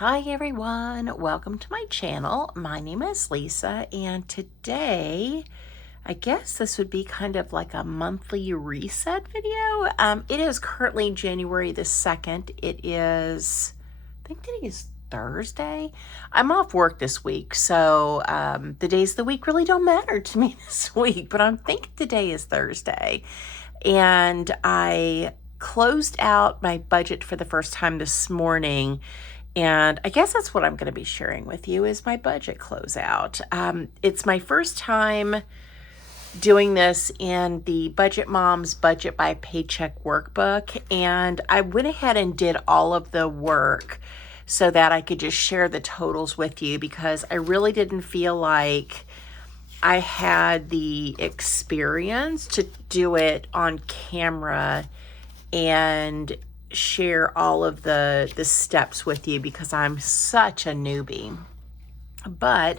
Hi everyone, welcome to my channel. My name is Lisa, and today I guess this would be kind of like a monthly reset video. It is currently January the 2nd. It is, I think today is Thursday. I'm off work this week, so the days of the week really don't matter to me this week, but I'm thinking today is Thursday. And I closed out my budget for the first time this morning. And I guess that's what I'm going to be sharing with you is my budget closeout. It's my first time doing this in the Budget Mom's Budget by Paycheck workbook. And I went ahead and did all of the work so that I could just share the totals with you because I really didn't feel like I had the experience to do it on camera and share all of the steps with you because I'm such a newbie. But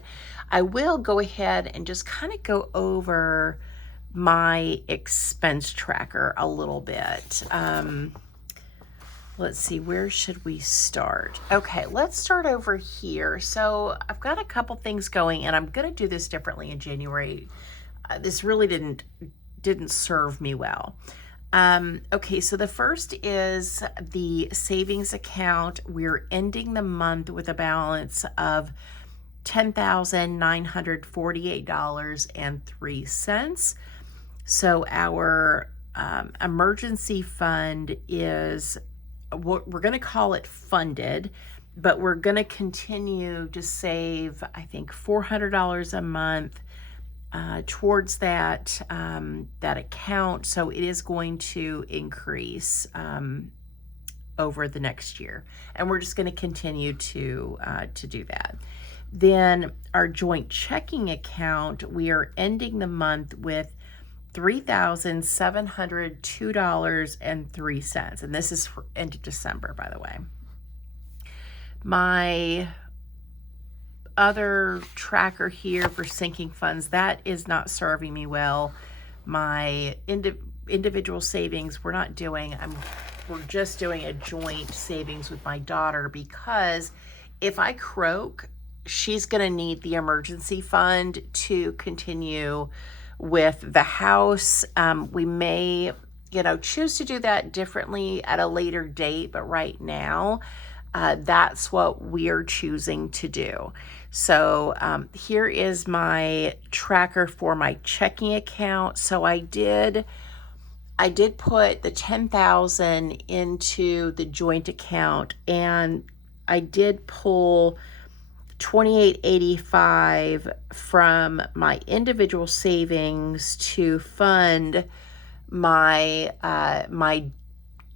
I will go ahead and just kind of go over my expense tracker a little bit. Let's see, where should we start? Okay, let's start over here. So I've got a couple things going, and I'm going to do this differently in January. This really didn't serve me well. Okay, so the first is the savings account. We're ending the month with a balance of $10,948.03. So our emergency fund is, we're going to call it funded, but we're going to continue to save, I think, $400 a month towards that account. So it is going to increase over the next year, and we're just going to continue to do that. Then our joint checking account, we are ending the month with $3,702.03, and this is for end of December, by the way. My other tracker here for sinking funds, that is not serving me well. My individual savings we're not doing. We're just doing a joint savings with my daughter because if I croak, she's going to need the emergency fund to continue with the house. We may, choose to do that differently at a later date, but right now, that's what we are choosing to do. So here is my tracker for my checking account. So I did put the $10,000 into the joint account, and I did pull $28.85 from my individual savings to fund my my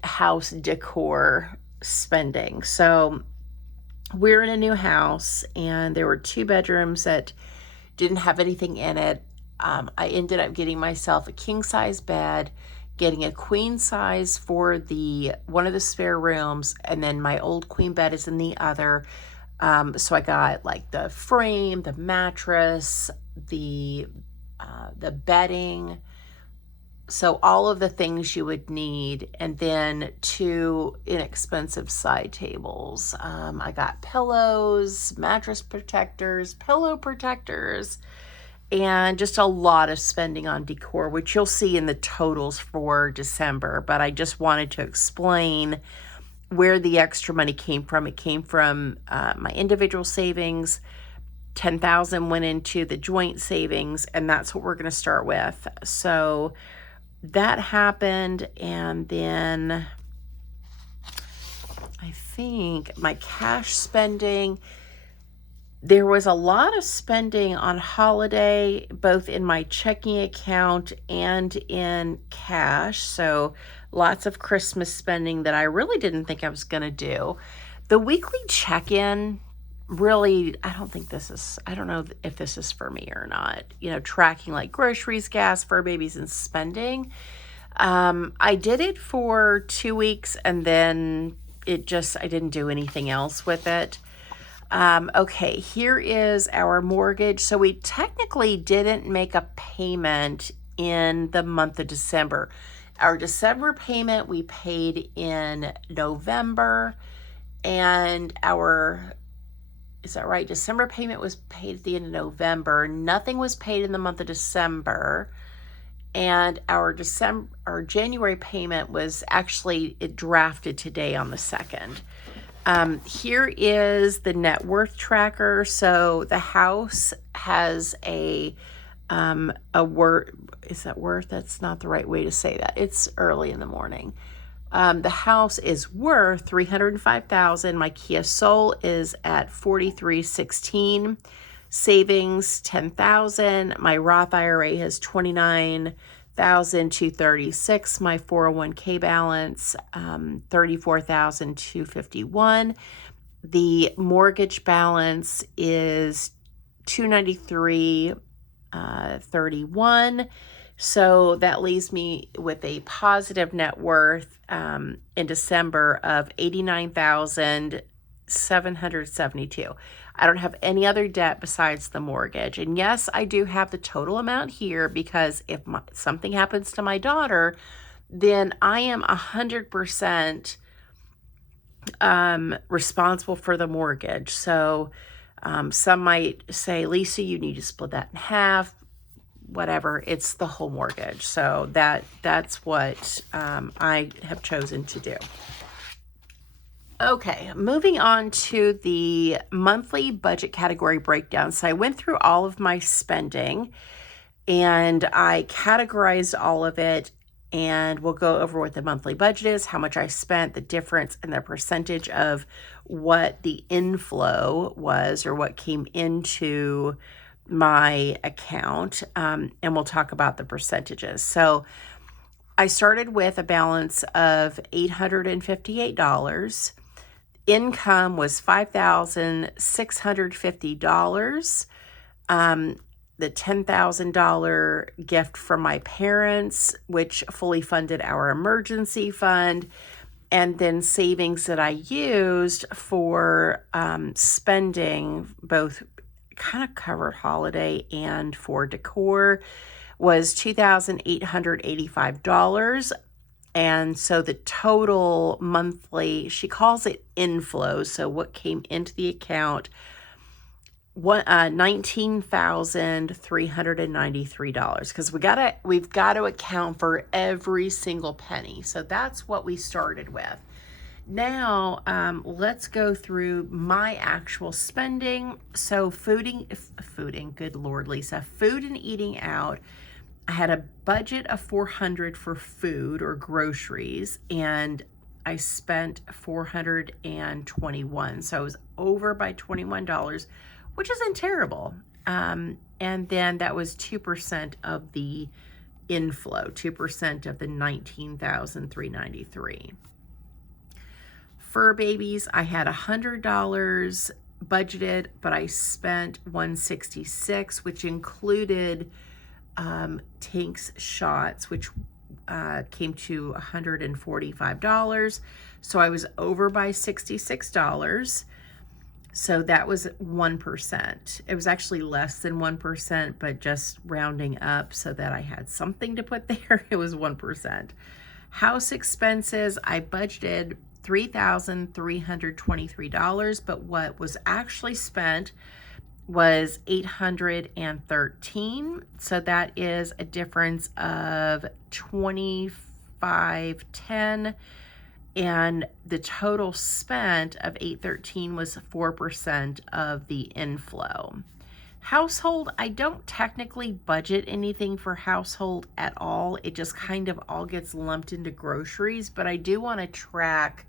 house decor spending. So we're in a new house, and there were 2 bedrooms that didn't have anything in it. I ended up getting myself a king size bed, getting a queen size for one of the spare rooms, and then my old queen bed is in the other. So I got like the frame, the mattress, the bedding, so all of the things you would need, and then 2 inexpensive side tables. I got pillows, mattress protectors, pillow protectors, and just a lot of spending on decor, which you'll see in the totals for December. But I just wanted to explain where the extra money came from. It came from my individual savings. $10,000 went into the joint savings, and that's what we're going to start with. So that happened, and then I think my cash spending, there was a lot of spending on holiday, both in my checking account and in cash. So lots of Christmas spending that I really didn't think I was going to do. The weekly check-in, really, I don't know if this is for me or not. Tracking like groceries, gas, fur babies, and spending. I did it for 2 weeks, and then I didn't do anything else with it. Okay, here is our mortgage. So we technically didn't make a payment in the month of December. Our December payment we paid in November, and is that right? December payment was paid at the end of November. Nothing was paid in the month of December. And our January payment was actually, it drafted today on the 2nd. Here is the net worth tracker. So the house has a worth, is that worth? That's not the right way to say that. It's early in the morning. The house is worth $305,000. My Kia Soul is at $43,16. Savings $10,000. My Roth IRA has $29,236. My 401k balance $34,251. The mortgage balance is $293,31. So that leaves me with a positive net worth in December of $89,772. I don't have any other debt besides the mortgage. And yes, I do have the total amount here because if something happens to my daughter, then I am 100% responsible for the mortgage. So some might say, Lisa, you need to split that in half. Whatever, it's the whole mortgage. So that's what I have chosen to do. Okay, moving on to the monthly budget category breakdown. So I went through all of my spending and I categorized all of it, and we'll go over what the monthly budget is, how much I spent, the difference, and the percentage of what the inflow was or what came into my account, and we'll talk about the percentages. So I started with a balance of $858. Income was $5,650. The $10,000 gift from my parents, which fully funded our emergency fund, and then savings that I used for spending, both kind of covered holiday and for decor, was $2,885. And so the total monthly, she calls it inflow, so what came into the account, $19,393, because we've got to account for every single penny. So that's what we started with. Now, let's go through my actual spending. So fooding, good Lord, Lisa, food and eating out. I had a budget of $400 for food or groceries, and I spent $421. So I was over by $21, which isn't terrible. And then that was 2% of the inflow, 2% of the $19,393. Fur babies, I had $100 budgeted, but I spent $166, which included Tank's shots, which came to $145. So I was over by $66. So that was 1%. It was actually less than 1%, but just rounding up so that I had something to put there, it was 1%. House expenses, I budgeted $3,323, but what was actually spent was $813. So that is a difference of $2510, and the total spent of $813 was 4% of the inflow. Household, I don't technically budget anything for household at all. It just kind of all gets lumped into groceries, but I do want to track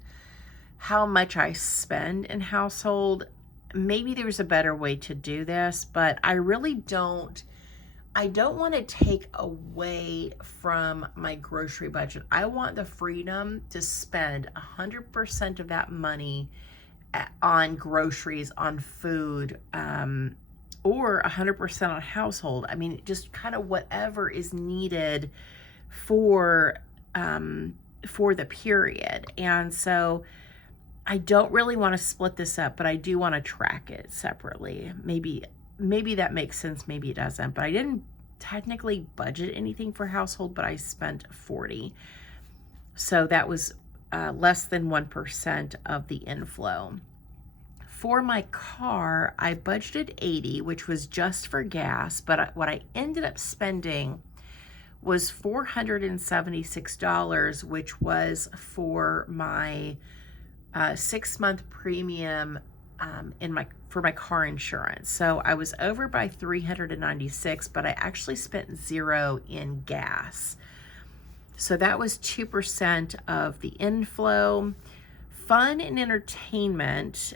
how much I spend in household. Maybe there's a better way to do this, but I really don't. I don't want to take away from my grocery budget. I want the freedom to spend 100% of that money on groceries, on food, or 100% on household. I mean, just kind of whatever is needed for the period. And so I don't really want to split this up, but I do want to track it separately. Maybe that makes sense, maybe it doesn't, but I didn't technically budget anything for household, but I spent $40. So that was less than 1% of the inflow. For my car, I budgeted 80, which was just for gas, but what I ended up spending was $476, which was for my 6-month premium for my car insurance. So I was over by $396, but I actually spent 0 in gas. So that was 2% of the inflow. Fun and entertainment.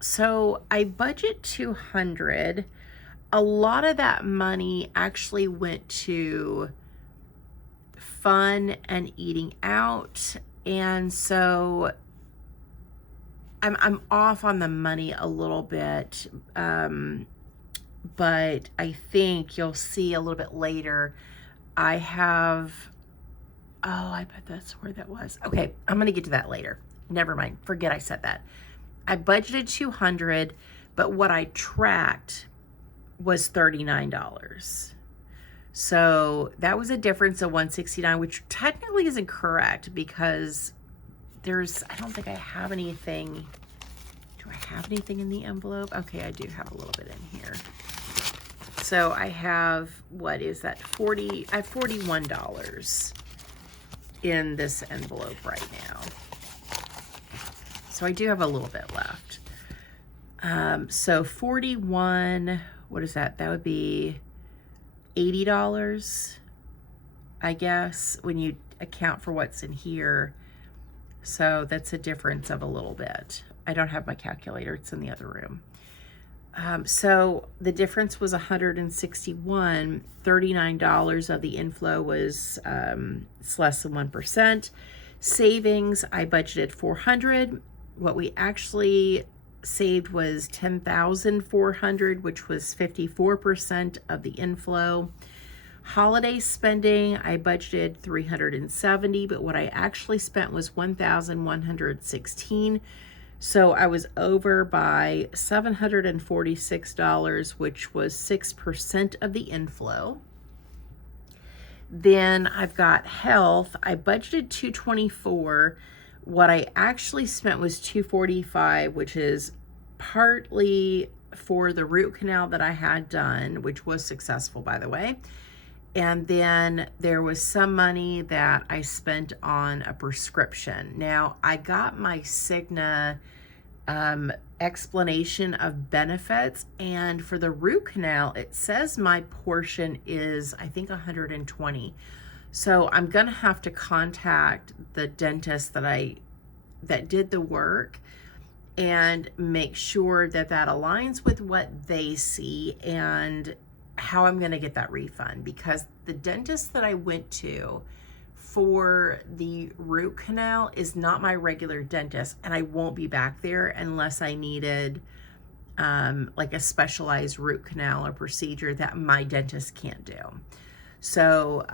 So I budget $200. A lot of that money actually went to fun and eating out. And so I'm off on the money a little bit. But I think you'll see a little bit later, I have, oh, I bet that's where that was. Okay, I'm gonna get to that later. Never mind, forget I said that. I budgeted $200, but what I tracked was $39. So that was a difference of $169, which technically isn't correct because I don't think I have anything. Do I have anything in the envelope? Okay, I do have a little bit in here. So I have, what is that? I have $41 in this envelope right now. So I do have a little bit left. So 41, what is that? That would be $80, I guess, when you account for what's in here. So that's a difference of a little bit. I don't have my calculator, it's in the other room. So the difference was $161. $39 of the inflow was it's less than 1%. Savings, I budgeted $400. What we actually saved was $10,400, which was 54% of the inflow. Holiday spending, I budgeted $370, but what I actually spent was $1,116. So I was over by $746, which was 6% of the inflow. Then I've got health. I budgeted $224. What I actually spent was $245, which is partly for the root canal that I had done, which was successful, by the way. And then there was some money that I spent on a prescription. Now, I got my Cigna explanation of benefits, and for the root canal, it says my portion is, I think, $120. So I'm gonna have to contact the dentist that did the work and make sure that that aligns with what they see and how I'm gonna get that refund, because the dentist that I went to for the root canal is not my regular dentist, and I won't be back there unless I needed like a specialized root canal or procedure that my dentist can't do. So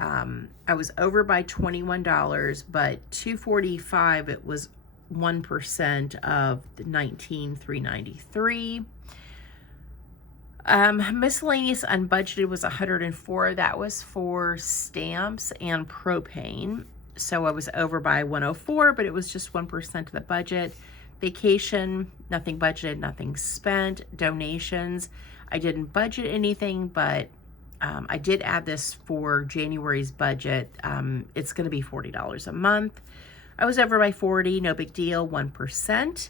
I was over by $21, but $245, it was 1% of the $19,393. Miscellaneous unbudgeted was $104. That was for stamps and propane. So I was over by $104, but it was just 1% of the budget. Vacation, nothing budgeted, nothing spent. Donations, I didn't budget anything, but I did add this for January's budget. It's going to be $40 a month. I was over by 40, no big deal, 1%.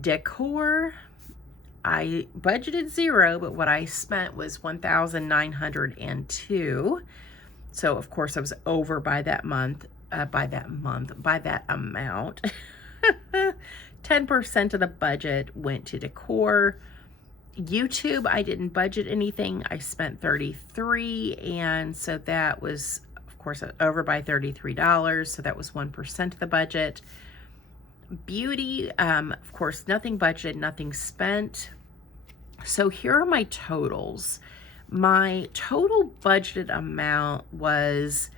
Decor, I budgeted 0, but what I spent was $1,902. So of course I was over by that amount. 10% of the budget went to decor. YouTube, I didn't budget anything. I spent $33, and so that was, of course, over by $33. So that was 1% of the budget. Beauty, of course, nothing budgeted, nothing spent. So here are my totals. My total budgeted amount was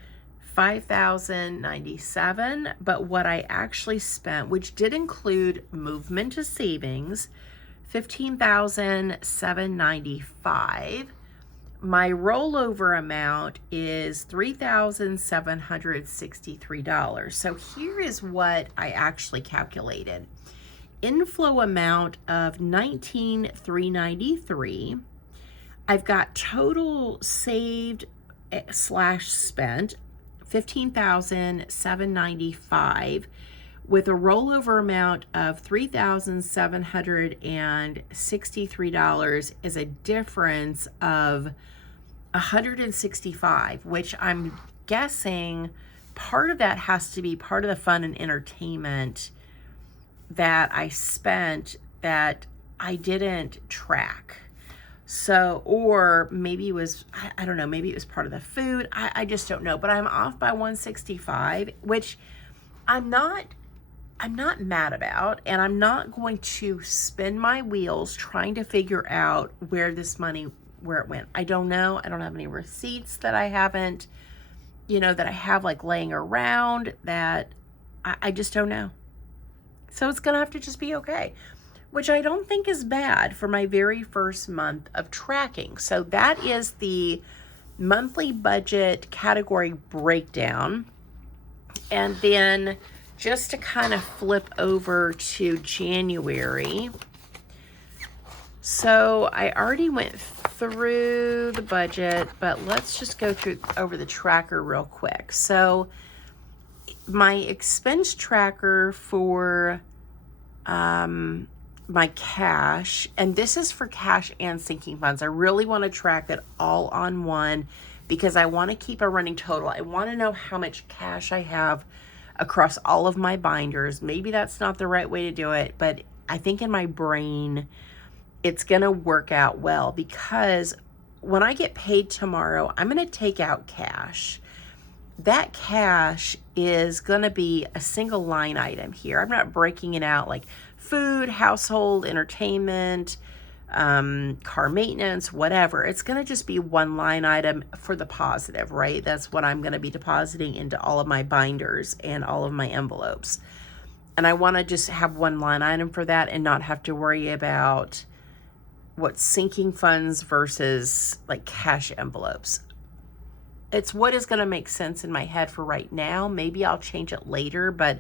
$5,097, but what I actually spent, which did include movement to savings, $15,795. my rollover amount is $3,763. So here is what I actually calculated. Inflow amount of $19,393. I've got total saved / spent $15,795 with a rollover amount of $3,763 is a difference of $165, which I'm guessing part of that has to be part of the fun and entertainment that I spent that I didn't track. So, or maybe it was, I don't know, maybe it was part of the food. I just don't know, but I'm off by 165, which I'm not mad about, and I'm not going to spin my wheels trying to figure out where this money, where it went. I don't know. I don't have any receipts that I haven't, that I have like laying around that I just don't know. So it's going to have to just be okay, which I don't think is bad for my very first month of tracking. So that is the monthly budget category breakdown. And then just to kind of flip over to January. So I already went through the budget, but let's just go over the tracker real quick. So my expense tracker for my cash, and this is for cash and sinking funds. I really want to track it all on one because I want to keep a running total. I want to know how much cash I have across all of my binders. Maybe that's not the right way to do it, but I think in my brain it's gonna work out well, because when I get paid tomorrow, I'm gonna take out cash. That cash is gonna be a single line item here. I'm not breaking it out like food, household, entertainment, car maintenance, whatever. It's going to just be one line item for the positive, right? That's what I'm going to be depositing into all of my binders and all of my envelopes. And I want to just have one line item for that and not have to worry about what sinking funds versus like cash envelopes. It's what is going to make sense in my head for right now. Maybe I'll change it later, but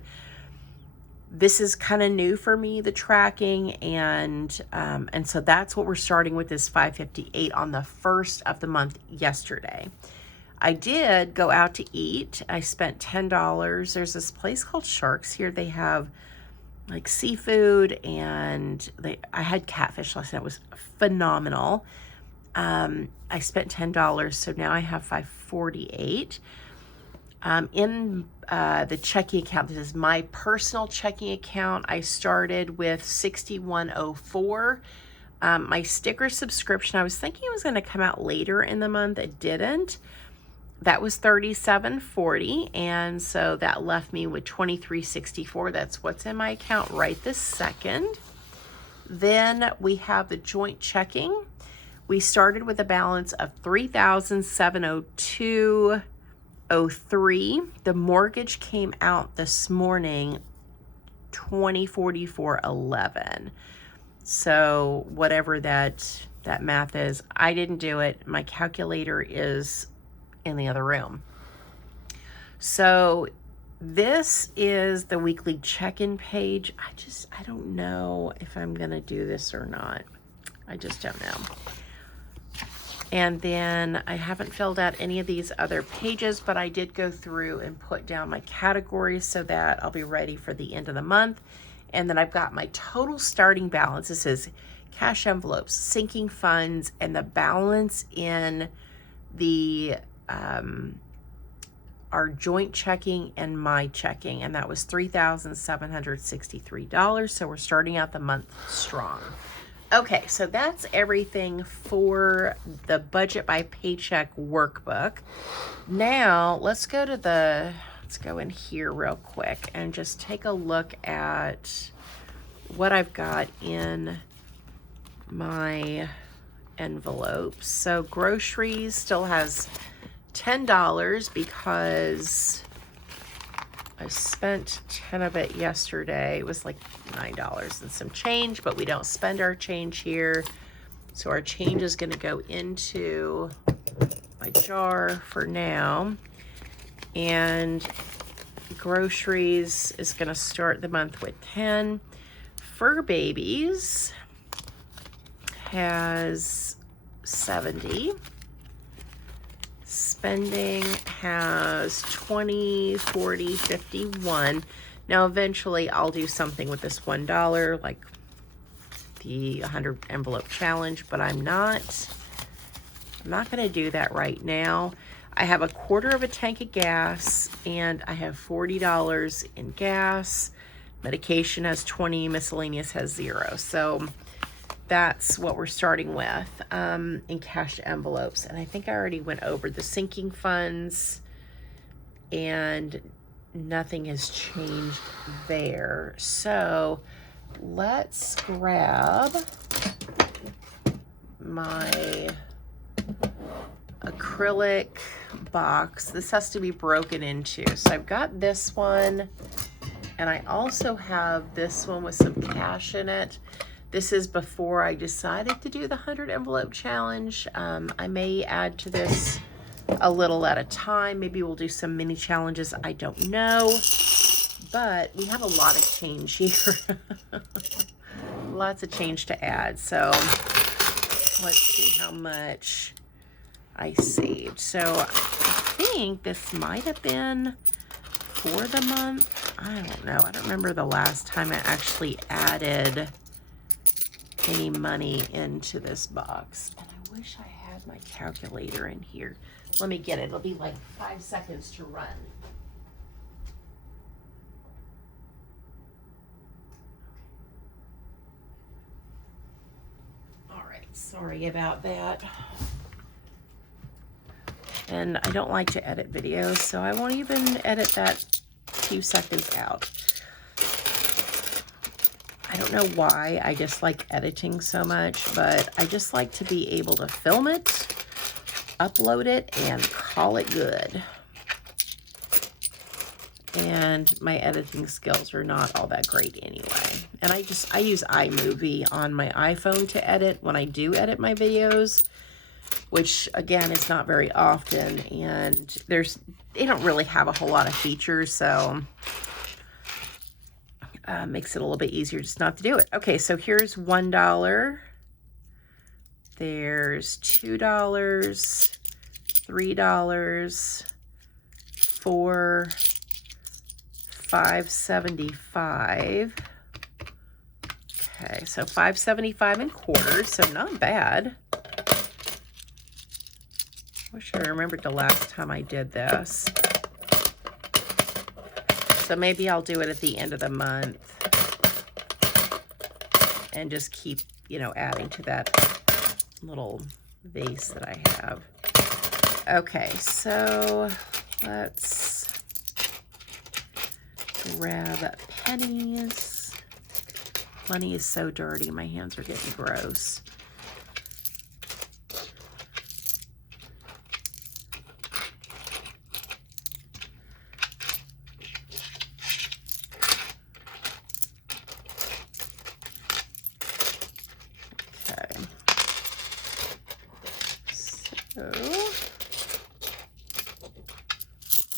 this is kind of new for me, the tracking, and so that's what we're starting with, is $558 on the first of the month yesterday. I did go out to eat. I spent $10. There's this place called Sharks here. They have like seafood, and I had catfish last night. It was phenomenal. I spent $10, so now I have $548. In the checking account, this is my personal checking account. I started with $61.04. My sticker subscription, I was thinking it was going to come out later in the month. It didn't. That was $37.40, and so that left me with $23.64. That's what's in my account right this second. Then we have the joint checking. We started with a balance of $3,702.03. The mortgage came out this morning $2044.11. So whatever that math is, I didn't do it. My calculator is in the other room. So this is the weekly check-in page. I don't know if I'm gonna do this or not. I just don't know. And then I haven't filled out any of these other pages, but I did go through and put down my categories so that I'll be ready for the end of the month. And then I've got my total starting balance. This is cash envelopes, sinking funds, and the balance in the our joint checking and my checking, and that was $3,763. So we're starting out the month strong. Okay, so that's everything for the Budget by Paycheck workbook. Now let's go in here real quick and just take a look at what I've got in my envelopes. So groceries still has $10 because I spent 10 of it yesterday. It was like $9 and some change, but we don't spend our change here. So our change is going to go into my jar for now. And groceries is going to start the month with 10. Fur Babies has 70. Spending has 20, 40, 51. Now eventually I'll do something with this $1, like the 100 envelope challenge, but I'm not going to do that right now. I have a quarter of a tank of gas, and I have $40 in gas. Medication has 20, miscellaneous has 0. So that's what we're starting with in cash envelopes. And I think I already went over the sinking funds, and nothing has changed there. So let's grab my acrylic box. This has to be broken into. So I've got this one, and I also have this one with some cash in it. This is before I decided to do the 100 envelope challenge. I may add to this a little at a time. Maybe we'll do some mini challenges. I don't know. But we have a lot of change here. Lots of change to add. So let's see how much I saved. So I think this might have been for the month. I don't know. I don't remember the last time I actually added any money into this box. And I wish I had my calculator in here. Let me get it. It'll be like 5 seconds to run. All right, sorry about that. And I don't like to edit videos, so I won't even edit that few seconds out. I don't know why I just like editing so much, but I just like to be able to film it, upload it, and call it good. And my editing skills are not all that great anyway. And I use iMovie on my iPhone to edit when I do edit my videos, which again is not very often, and they don't really have a whole lot of features, so makes it a little bit easier just not to do it. Okay, so here's $1. There's $2, $3, $4, $5.75. Okay, so $5.75 in quarters, so not bad. Wish I remembered the last time I did this. So maybe I'll do it at the end of the month and just keep, you know, adding to that little vase that I have. Okay, so let's grab pennies. Money is so dirty. My hands are getting gross.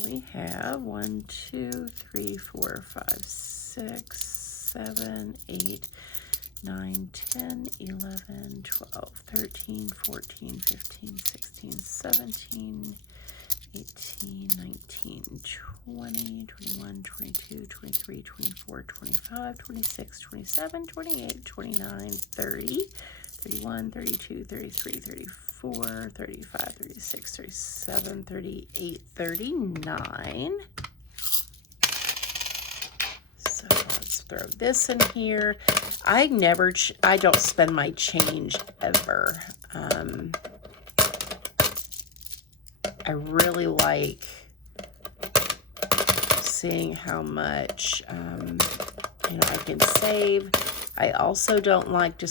We have 1, 2, 3, 4, 5, 6, 7, 8, 9, 10, 11, 12, 13, 14, 15, 16, 17, 18, 19, 20, 21, 22, 23, 24, 25, 26, 27, 28, 29, 30, 31, 32, 33, 34, 35, 36, 37, 38, 39. So let's throw this in here. I don't spend my change ever. I really like seeing how much I can save. I also don't like to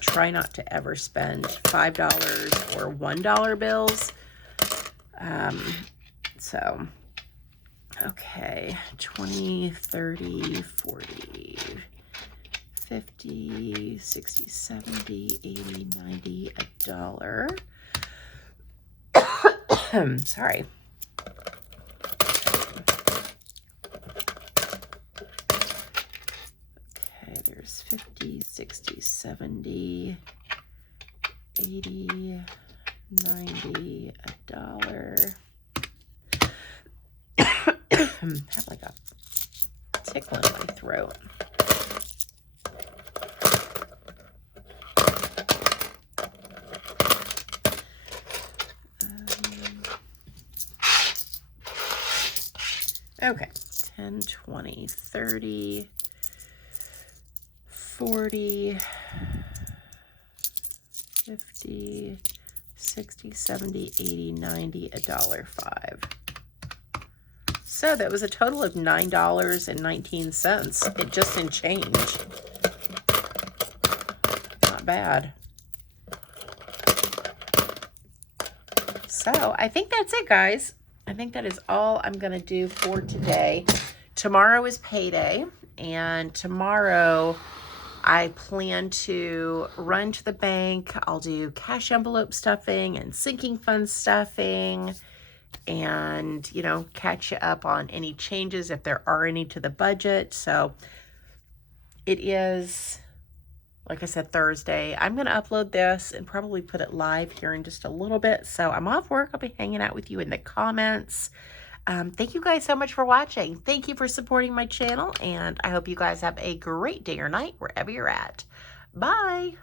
try not to ever spend $5 or $1 bills. So, okay, 20, 30, 40, 50, 60, 70, 80, 90, $1. Sorry. Okay, there's 50, 60, 70, 80, 90, $1. Have like a tickle in my throat. Okay, 10, 20, 30, 40, 50, 60, 70, 80, 90, $1.05. So that was a total of $9.19. It just in change. Not bad. So I think that's it, guys. I think that is all I'm going to do for today. Tomorrow is payday, and tomorrow I plan to run to the bank. I'll do cash envelope stuffing and sinking fund stuffing, and, you know, catch you up on any changes if there are any to the budget. So it is, like I said, Thursday. I'm going to upload this and probably put it live here in just a little bit. So I'm off work. I'll be hanging out with you in the comments. Thank you guys so much for watching. Thank you for supporting my channel, and I hope you guys have a great day or night wherever you're at. Bye.